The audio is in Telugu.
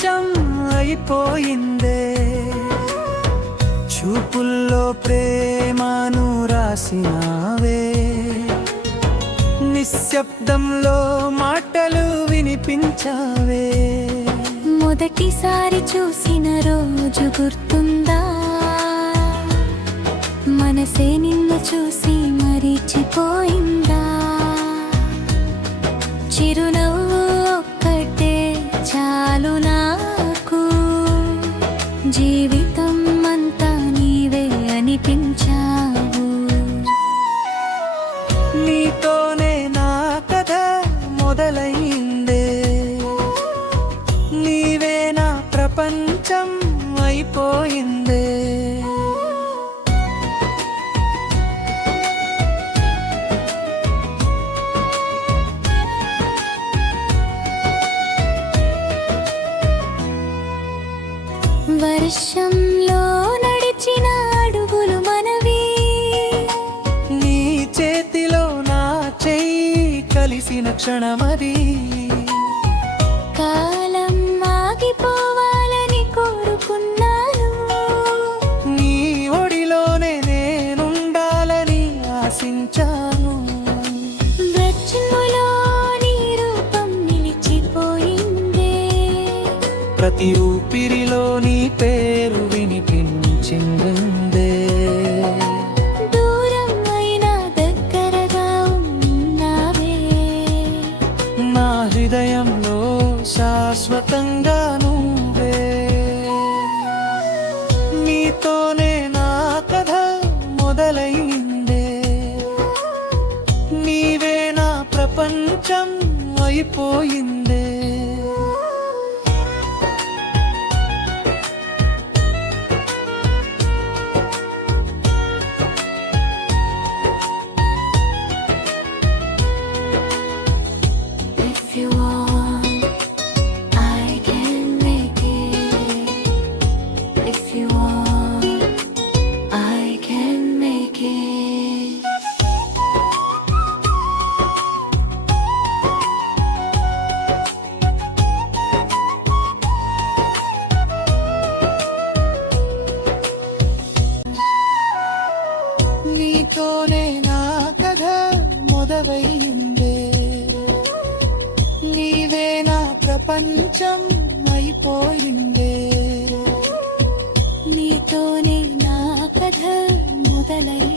ప్రపంచం అయిపోయిందే. చూపుల్లో ప్రేమను రాసినావే, నిశ్శబ్దంలో మాటలు వినిపించావే. మొదటిసారి చూసిన రోజు గుర్తుందా? మనసే నిన్ను చూసి మరిచిపోయిందా? చిరునవ్వు ఒక్కటే చాలు నాకు, జీవితం అంతా నీవే అనిపించావు. నీతోనే నా కథ మొదలైందే, నీవే నా ప్రపంచం అయిపోయిందే. వర్షంలో నడిచిన అడుగులు మనవి, నీ చేతిలో నా చెయ్యి కలిసిన క్షణమది. కాలం ఆగిపోవాలని కోరుకున్నాను, నీ ఒడిలోనే నేనుండాలని ఆశించాను. బ్రతుకులో నీ రూపం నిలిచిపోయిందే, ప్రతి ఊపిరిలో నీ పేరు వినిపించిందే. దూరం అయినా దగ్గరగా ఉన్నావే, నా హృదయంలో శాశ్వతంగా నువ్వే. నీతోనే నా కథ మొదలైందే, నీవే నా ప్రపంచం అయిపోయిందే. If you want, I can make it. If you want, I can make it. నీతోనే నా కథ మొదలైందే, నీవే నా ప్రపంచం అయిపోయిందే. నీతోనే నా కథ మొదలై